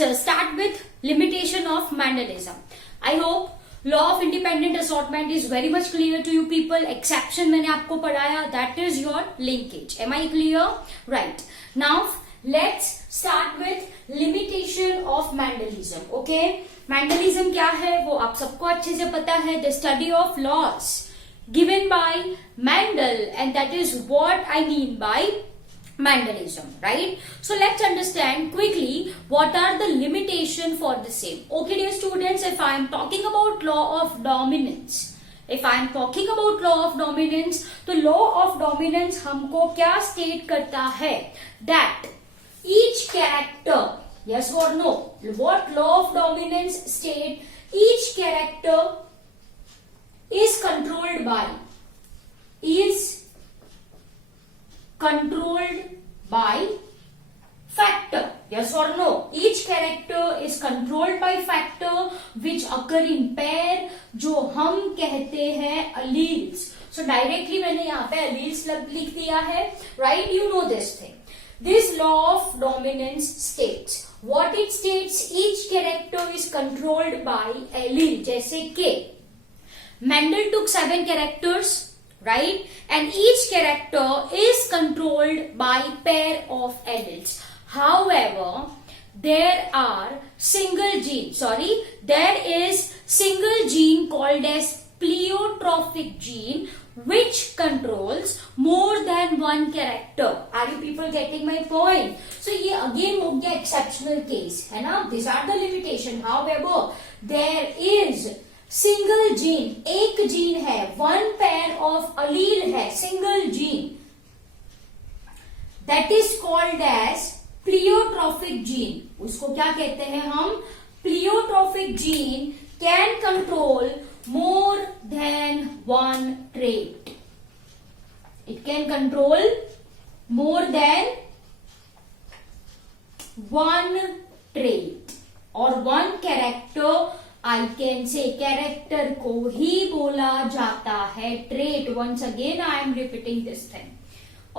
let's start with limitation of Mendelism. I hope law of independent assortment is very much clear to you people. Exception मैंने आपको पढ़ाया, that is your linkage. Am I clear? Right. Now let's start with limitation of Mendelism. Okay? Mendelism क्या है वो आप सबको अच्छे से पता है. The study of laws given by Mendel, and that is what I mean by Mendelism, right? So let's understand quickly what are the limitation for the same. Okay, dear students, if I am talking about law of dominance, तो law of dominance हमको क्या state करता है? That each character, yes or no? What law of dominance state? Each character is controlled by factor. Yes or no? Each character is controlled by factor which occur in pair, जो हम कहते हैं alleles. So directly मैंने यहाँ पे alleles लिख दिया है. Right? You know this thing. This law of dominance states. What it states? Each character is controlled by allele. जैसे कि Mendel took 7 characters, right? And each character is controlled by pair of alleles. However, there is single gene called as pleiotropic gene which controls more than one character. Are you people getting my point? So ये again हो गया exceptional case, है ना? These are the limitation. However, there is single gene, एक gene है, one pair of allele है, single gene, that is called as pleiotropic gene. उसको क्या कहते हैं हम? Pleiotropic gene can control more than one trait. It can control more than one trait और one character. I can say character को ही बोला जाता है trait. Once again I am repeating this thing.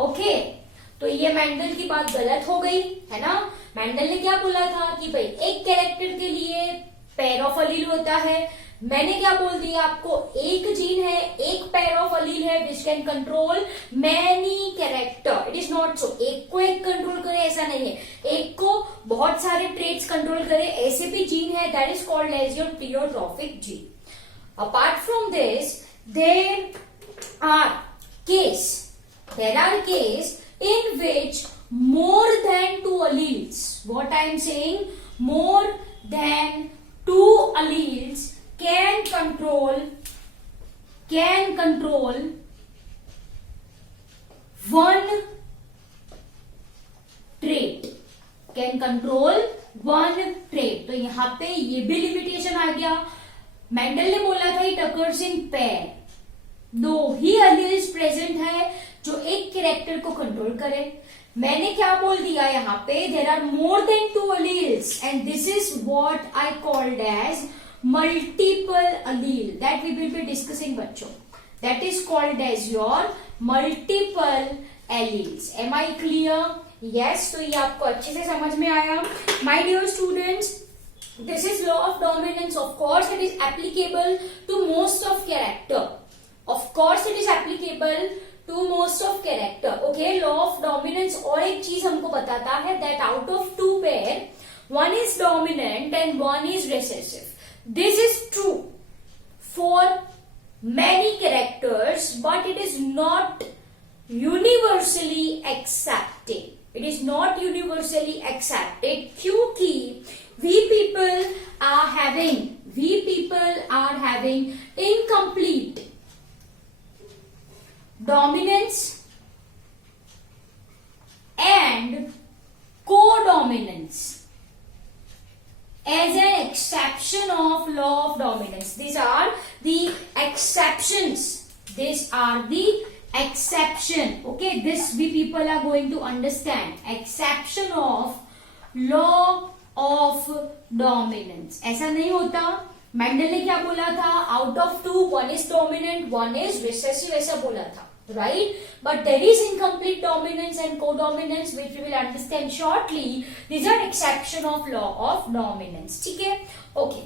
Okay, तो ये मेंडल की बात गलत हो गई है ना. मेंडल ने क्या बोला था कि भाई एक कैरेक्टर के लिए पेयर ऑफ अलील होता है. मैंने क्या बोल दिया आपको? एक जीन है, एक पेयर ऑफ अलील है which can control many character. It is not so. एक को एक कंट्रोल करे ऐसा नहीं है. एक को बहुत सारे ट्रेट्स कंट्रोल करे ऐसे भी जीन है. That is called as your pleiotropic gene. Apart from this there are case in which more than 2 alleles, what I am saying, more than 2 alleles can control one trait. तो यहां पे ये भी limitation आ गया. Mendel ने बोला था it occurs in pair. 2 he alleles present है जो एक कैरेक्टर को कंट्रोल करे. मैंने क्या बोल दिया यहाँ पे? There are more than 2 alleles and this is what I called as multiple allele. That we will be discussing बच्चों. That is called as your multiple alleles. Am I clear? Yes. तो ये आपको अच्छे से समझ में आया. My dear students, this is law of dominance. Of course it is applicable to most of character. Okay, law of dominance और एक चीज हमको बताता है that out of 2 pair, one is dominant and one is recessive. This is true for many characters, but it is not universally accepted. क्योंकि we people are having incomplete dominance and co-dominance as an exception of law of dominance. These are the exceptions. Okay, this we people are going to understand. Exception of law of dominance. ऐसा नहीं होता. Mendel ने क्या बोला था? Out of 2 1 is dominant, 1 is recessive, ऐसा बोला था. right? But there is incomplete dominance and codominance, which we will understand shortly. These are exception of law of dominance. ठीक है? Okay.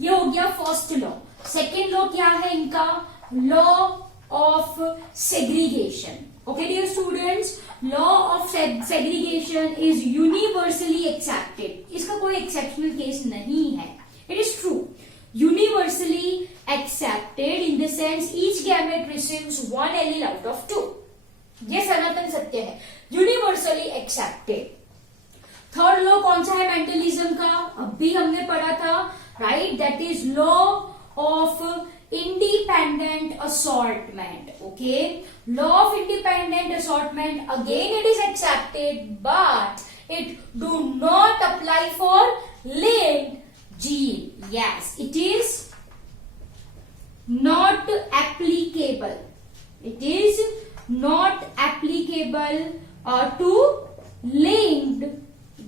ये हो गया फर्स्ट लॉ. सेकेंड लॉ क्या है इनका? Law of segregation. Okay, dear students, law of segregation is universally accepted. इसका कोई exceptional case नहीं है. It is true. Universally accepted in the sense each gamete receives one allele out of two. ये सनातन सत्य है. Universally accepted. थर्ड लॉ कौन सा है मेंटलिज्म का? अभी हमने पढ़ा था, right? That is law of independent assortment. Okay, law of independent assortment, again it is accepted, but it do not apply for linked gene. Yes, it is not applicable. It is not applicable to linked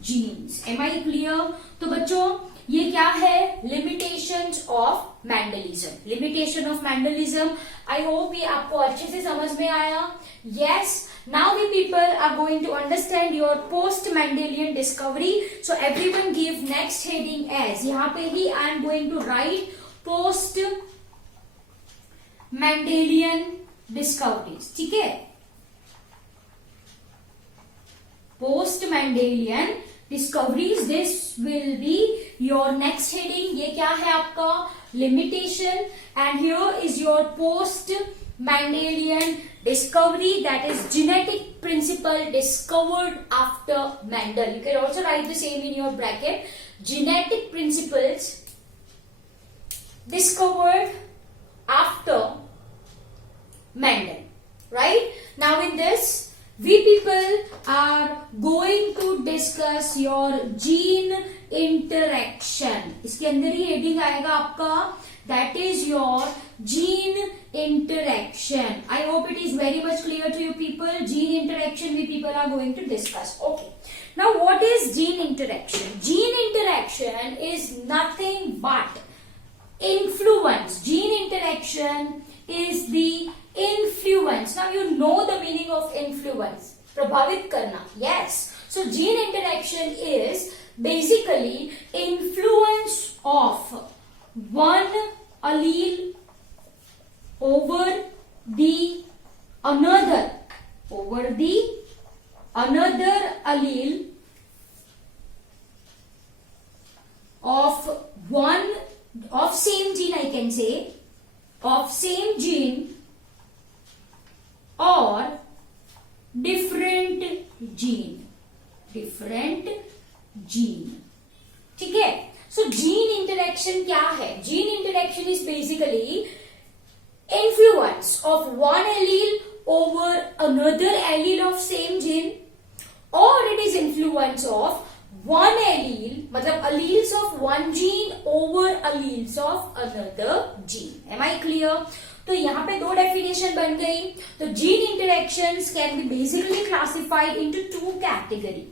genes. Am I clear? तो बच्चों ये क्या है? Limitations of Mendelism. Limitation of Mendelism, I hope ये आपको अच्छे से समझ में आया. Yes, now we people are going to understand your post Mendelian discovery. So everyone give next heading as, यहाँ पे ही I am going to write post Mendelian discoveries. ठीक है? Post Mendelian discoveries, this will be your next heading. ये क्या है आपका? Limitation. And here is your post Mendelian discovery, that is genetic principle discovered after Mendel. You can also write the same in your bracket. Genetic principles discovered after Mendel. Right? Now in this, we people are going to discuss your gene interaction. इसके अंदर ही heading आएगा आपका, that is your gene interaction. I hope it is very much clear to you people. Gene interaction we people are going to discuss. Okay. Now what is gene interaction? Gene interaction is nothing but influence. Gene interaction is the influence. Now you know the meaning of influence. प्रभावित करना. Yes. So gene interaction is basically influence of one allele over the another allele of one of same gene, I can say, of same gene or different gene. ठीक है? So gene interaction क्या है? Gene interaction is basically influence of one allele over another allele of same gene, or it is influence of one allele, मतलब alleles of one gene over alleles of another gene. Am I clear? तो यहाँ पे दो definition बन गई. तो gene interactions can be basically classified into two category.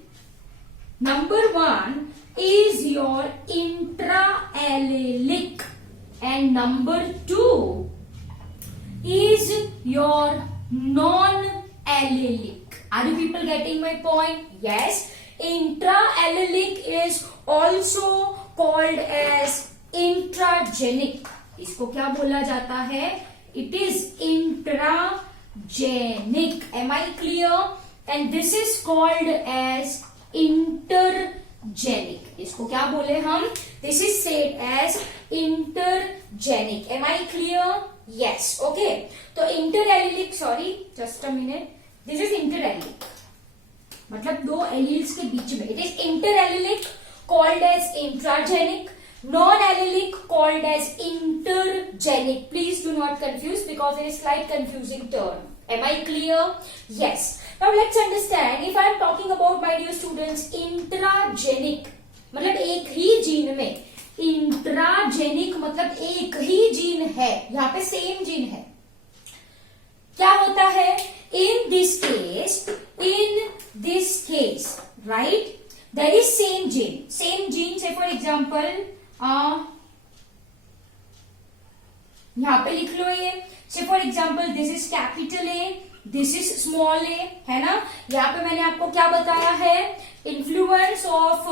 Number one is your intra-allelic and number two is your non-allelic. Are you people getting my point? Yes. Intra-allelic is also called as intragenic. इसको क्या बोला जाता है? It is intragenic. Am I clear? And this is called as intergenic. इसको क्या बोले हम? This is said as intergenic. Am I clear? Yes. Okay. तो interallelic, sorry, just a minute. This is interallelic. मतलब दो एलील्स के बीच में. It is interallelic called as intragenic. Non-allelic called as intergenic. Please do not confuse because it is slight confusing term. Am I clear? Yes. Now let's understand. If I am talking about, my dear students, intragenic, मतलब एक ही gene में. Intragenic मतलब एक ही gene है, यहाँ पे सेम जीन है. क्या होता है? In this case, right? There is same gene. Same gene. Say for example, यहाँ पे लिख लो ये. Say for example, this is capital A this is small A, है ना। यहाँ पे मैंने आपको क्या बताया है, influence of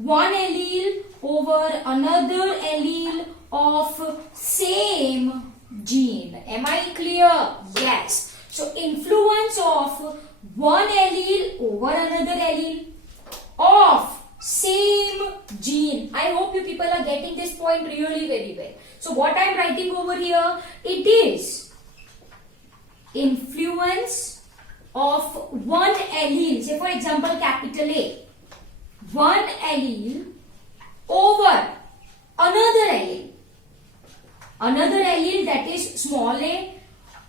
one allele over another allele of same gene. Am I clear? Yes. So influence of one allele over another allele of same gene. I hope you people are getting this point really very well. So what I am writing over here, it is influence of one allele. Say for example capital A. One allele over another allele. Another allele that is small a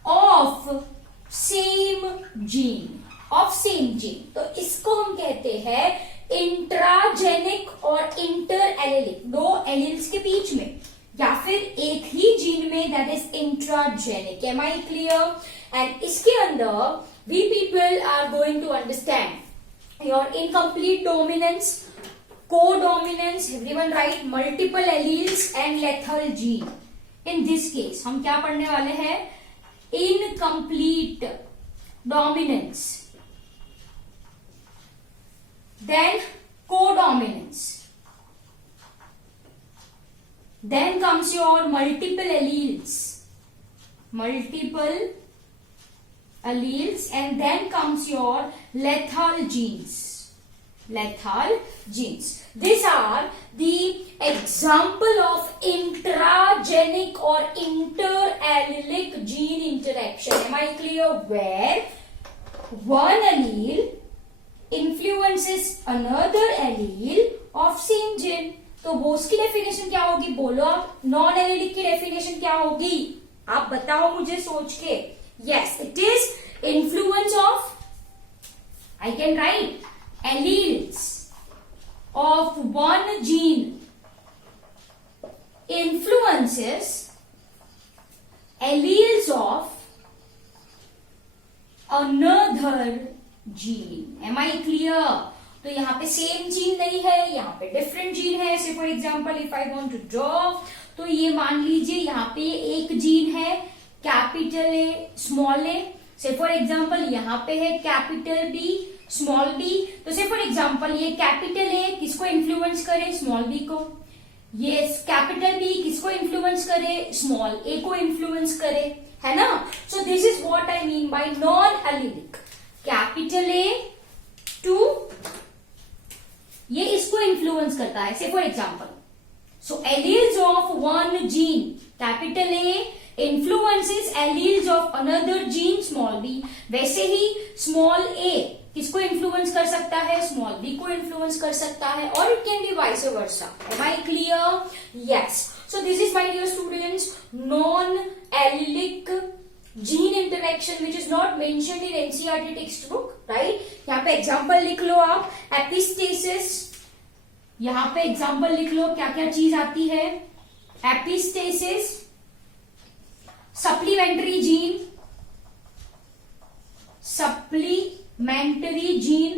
of same gene. Of same gene. तो इसको हम कहते हैं intragenic और inter allelic, दो alleles के बीच में या फिर एक ही जीन में, that is intragenic. Am I clear? And इसके अंदर we people are going to understand your incomplete dominance, co-dominance, everyone write multiple alleles and lethal gene. In this case हम क्या पढ़ने वाले हैं, incomplete dominance, then co-dominance, then comes your multiple alleles, and then comes your lethal genes. These are the example of intragenic or interallelic gene interaction. Am I clear? Where one allele influences another allele of same gene. तो वो उसकी definition क्या होगी, बोलो आप. Non allylic की definition क्या होगी, आप बताओ मुझे सोच के. Yes, it is influence of, I can write alleles of one gene influences alleles of another gene. Am I clear? तो यहाँ पे सेम जीन नहीं है, यहाँ पे डिफरेंट जीन है. Say for example if I want to draw, तो ये मान लीजिए यहाँ पे एक जीन है कैपिटल ए स्मॉल ए. से फॉर एग्जाम्पल यहाँ पे है कैपिटल बी स्मॉल बी. तो से फॉर एग्जाम्पल ये कैपिटल ए किसको इन्फ्लुएंस करे, स्मॉल बी को. ये कैपिटल बी किसको इन्फ्लुएंस करे, स्मॉल ए को इन्फ्लुएंस करे, है ना. So this is what I mean by non allelic. Capital A to ये इसको इन्फ्लुएंस करता है. Say for example, so alleles of one gene capital A influences alleles of another gene small b. वैसे ही small ए किसको influence कर सकता है, small B को इन्फ्लुएंस कर सकता है, और it can be vice versa. Am I clear? Yes. So this is my dear students non allelic gene interaction which is not mentioned in NCERT textbook, right? यहाँ पे एग्जाम्पल लिख लो आप. Epistasis, यहाँ पे एग्जाम्पल लिख लो क्या क्या चीज आती है. Epistasis, supplementary gene,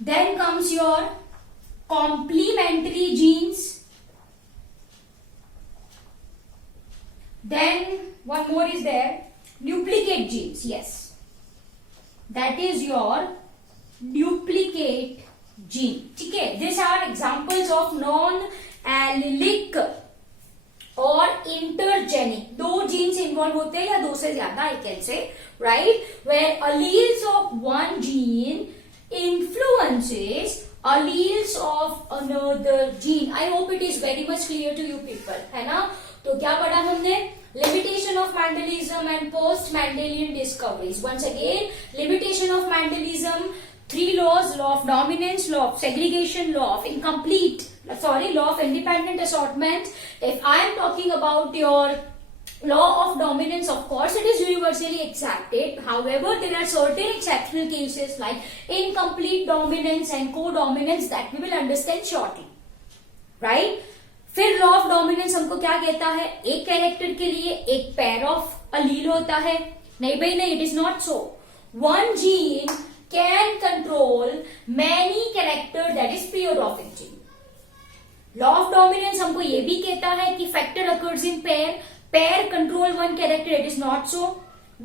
then comes your complementary genes, then one more is there, duplicate genes. Yes, that is your duplicate gene. ठीक है, these are examples of non-allelic और इंटरजेनिक. दो जीन्स इन्वॉल्व होते हैं या दो से ज्यादा, I can say, right, where alleles of one gene influences alleles of another gene. I hope it is very much clear to you people, है ना. तो क्या पढ़ा हमने, limitation of Mendelism and post Mendelian discoveries. Once again, limitation of Mendelism, 3 laws: law of dominance, law of segregation, law of law of independent assortment. If I am talking about your law of dominance, of course it is universally accepted. However, there are certain exceptional cases like incomplete dominance and co-dominance that we will understand shortly, right? फिर law of dominance हमको क्या कहता है, एक character के लिए एक pair of अलील होता है. नहीं भाई नहीं, it is not so. One gene can control many character, that is pleiotropic gene. Law of dominance हमको ये भी कहता है कि factor occurs in pair control one character, it is not so.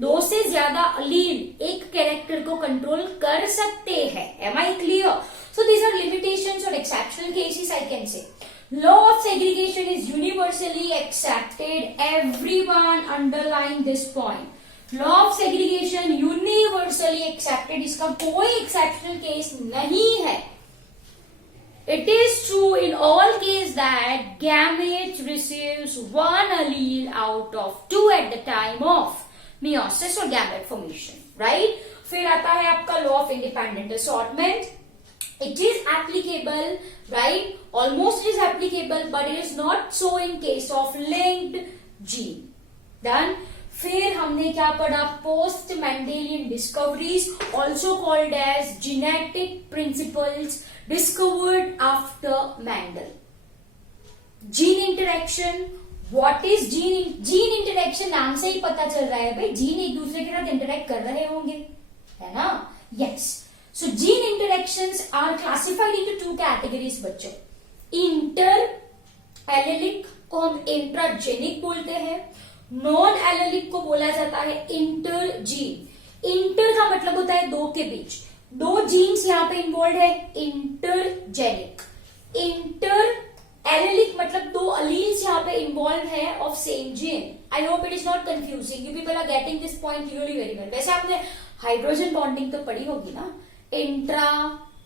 दो से ज्यादा अलील एक कैरेक्टर को कंट्रोल कर सकते हैं. Am I clear? So these are limitations और exceptional cases I can say. Law of segregation is universally accepted. Everyone underline this point. Law of segregation universally accepted. इसका कोई exceptional case नहीं है. It is true in all cases that gametes receives one allele out of two at the time of meiosis or gamete formation. Right? फिर आता है आपका law of independent assortment. It is applicable, right? Almost is applicable, but it is not so in case of linked gene. Done. फिर हमने क्या पढ़ा? Post Mendelian discoveries, also called as genetic principles discovered after Mendel. Gene interaction. What is gene interaction? नाम से ही पता चल रहा है भाई, जीन एक दूसरे के साथ इंटरेक्ट कर रहे होंगे, है ना? Yes. So gene interactions are classified into two categories बच्चों. इंटर एलेलिक को हम इंट्राजेनिक बोलते हैं, नॉन एलेलिक को बोला जाता है इंटर जीन. इंटर का मतलब होता है दो के बीच, दो जीन्स यहाँ पे इन्वॉल्व है, इंटरजेनिक. इंटर एलेलिक मतलब दो अलील्स यहाँ पे इन्वॉल्व है of same gene. I hope it is not confusing. You people are getting this point clearly very well. वैसे आपने हाइड्रोजन बॉन्डिंग तो पढ़ी होगी ना, intra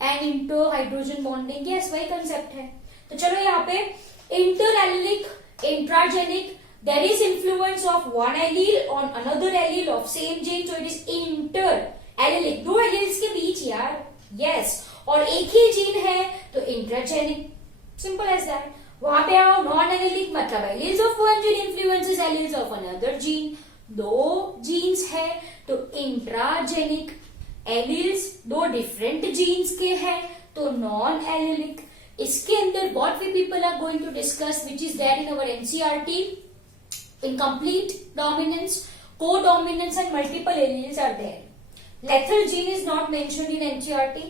and inter hydrogen bonding. Yes, वही कंसेप्ट है. तो चलो यहाँ पे inter allelic, intragenic, there is influence of one allele on another allele of same gene, so it is inter allelic. दो एलील्स के बीच यार. यस, और एक ही जीन है तो इंट्राजेनिक. Simple as that. वहां पे आओ, नॉन एलिलिक मतलब alleles of one gene influences alleles of another gene. दो जीन्स है तो इंट्राजेनिक. एलील्स दो डिफरेंट जीन्स के हैं तो नॉन एलिलिक. इसके अंदर what we people are going to discuss which is there in our NCERT, incomplete dominance, co-dominance and multiple alleles are there. Lethal gene is not mentioned in NCERT.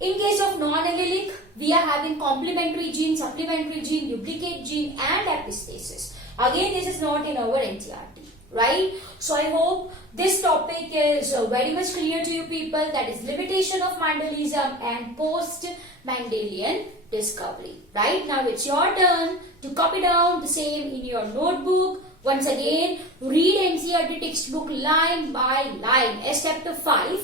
In case of non-allelic, we are having complementary gene, supplementary gene, duplicate gene and epistasis. Again, this is not in our NCERT, right? So I hope this topic is very much clear to you people. That is limitation of Mendelism and post-Mendelian discovery. Right? Now it's your turn to copy down the same in your notebook. Once again, read NCERT textbook line by line. As chapter 5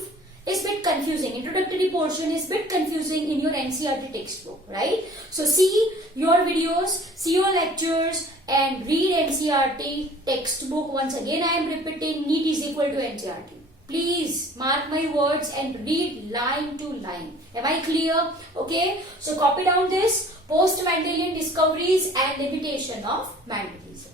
is bit confusing. Introductory portion is bit confusing in your NCERT textbook, right? So see your videos, see your lectures and read NCERT textbook. Once again, I am repeating, NEET is equal to NCERT. Please mark my words and read line to line. Am I clear? Okay. So copy down this post-Mendelian discoveries and limitation of Mendelism.